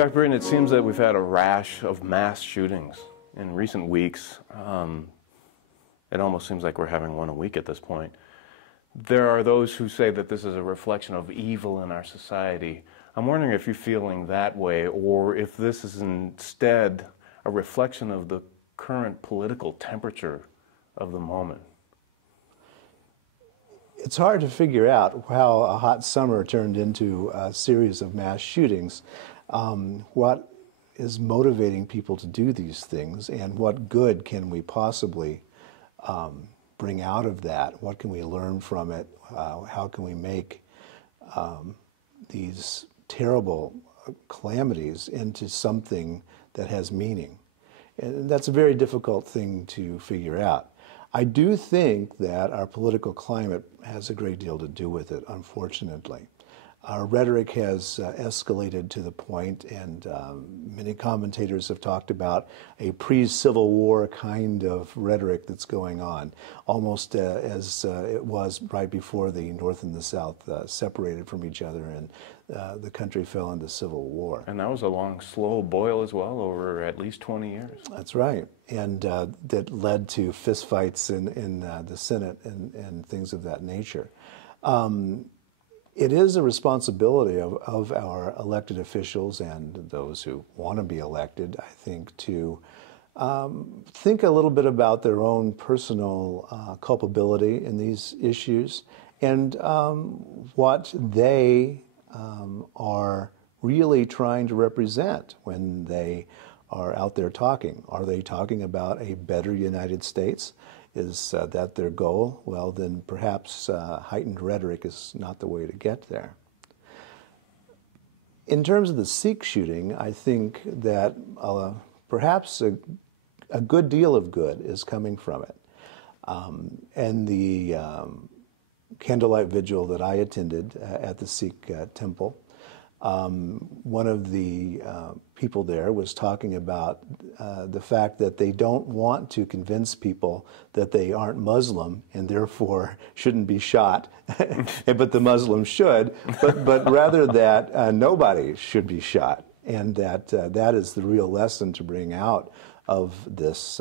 Dr. Breeden, it seems that we've had a rash of mass shootings in recent weeks. It almost seems like we're having one a week at this point. There are those who say that this is a reflection of evil in our society. I'm wondering if you're feeling that way, or if this is instead a reflection of the current political temperature of the moment. It's hard to figure out how a hot summer turned into a series of mass shootings. What is motivating people to do these things, and what good can we possibly bring out of that? What can we learn from it? How can we make these terrible calamities into something that has meaning? And that's a very difficult thing to figure out. I do think that our political climate has a great deal to do with it, unfortunately. Our rhetoric has escalated to the point, and many commentators have talked about a pre-Civil War kind of rhetoric that's going on, almost as it was right before the North and the South separated from each other and the country fell into Civil War. And that was a long, slow boil as well, over at least 20 years. That's right, and that led to fistfights in the Senate and things of that nature. It is a responsibility of our elected officials and those who want to be elected, I think, to think a little bit about their own personal culpability in these issues and what they are really trying to represent when they are out there talking. Are they talking about a better United States? Is that their goal? Well, then perhaps heightened rhetoric is not the way to get there. In terms of the Sikh shooting, I think that perhaps a good deal of good is coming from it. And the candlelight vigil that I attended at the Sikh temple, one of the people there was talking about the fact that they don't want to convince people that they aren't Muslim and therefore shouldn't be shot, but the Muslims should, but rather that nobody should be shot, and that that is the real lesson to bring out of this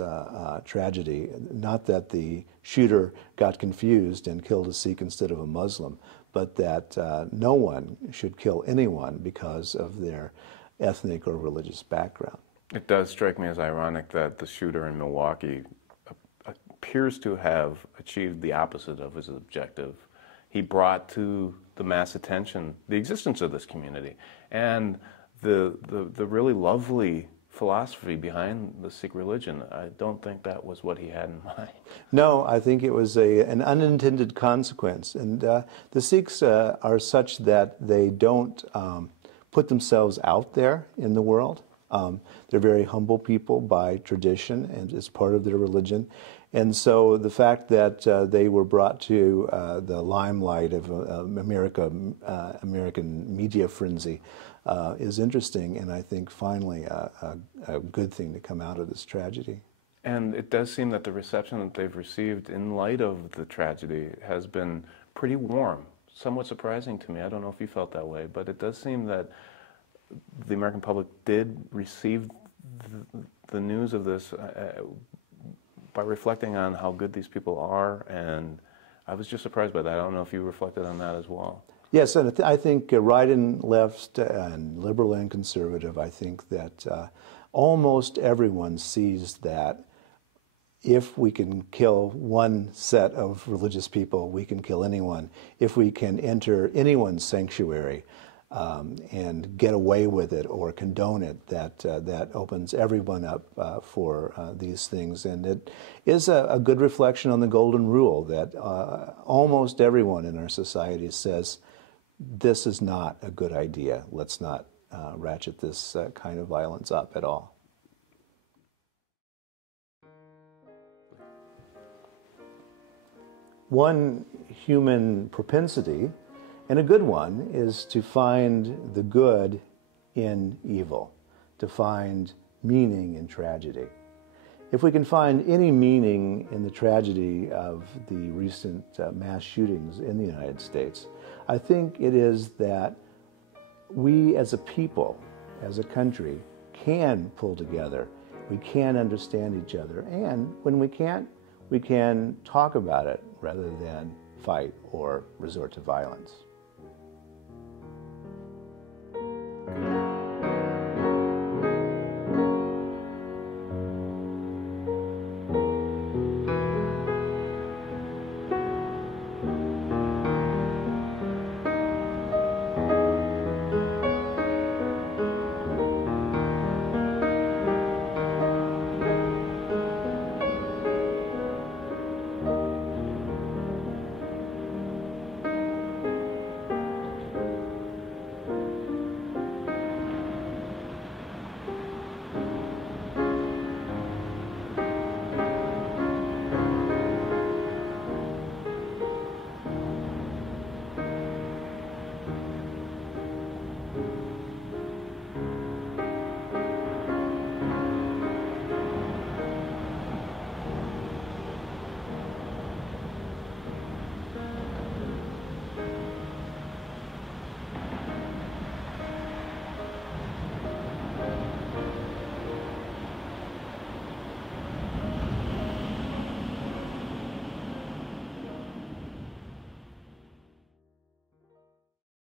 tragedy. Not that the shooter got confused and killed a Sikh instead of a Muslim, but that no one should kill anyone because of their ethnic or religious background. It does strike me as ironic that the shooter in Milwaukee appears to have achieved the opposite of his objective. He brought to the mass attention the existence of this community and the really lovely philosophy behind the Sikh religion. I don't think that was what he had in mind. No, I think it was an unintended consequence. And the Sikhs are such that they don't put themselves out there in the world. They're very humble people by tradition and as part of their religion. And so the fact that they were brought to the limelight of American media frenzy is interesting, and I think finally a good thing to come out of this tragedy. And it does seem that the reception that they've received in light of the tragedy has been pretty warm, somewhat surprising to me. I don't know if you felt that way, but it does seem that the American public did receive the news of this by reflecting on how good these people are, and I was just surprised by that. I don't know if you reflected on that as well. Yes, and I think right and left and liberal and conservative, I think that almost everyone sees that if we can kill one set of religious people, we can kill anyone. If we can enter anyone's sanctuary and get away with it or condone it, that opens everyone up for these things. And it is a good reflection on the golden rule that almost everyone in our society says, this is not a good idea. Let's not ratchet this kind of violence up at all. One human propensity, and a good one, is to find the good in evil, to find meaning in tragedy. If we can find any meaning in the tragedy of the recent mass shootings in the United States, I think it is that we as a people as a country can pull together. We can understand each other, and when we can't, we can talk about it rather than fight or resort to violence.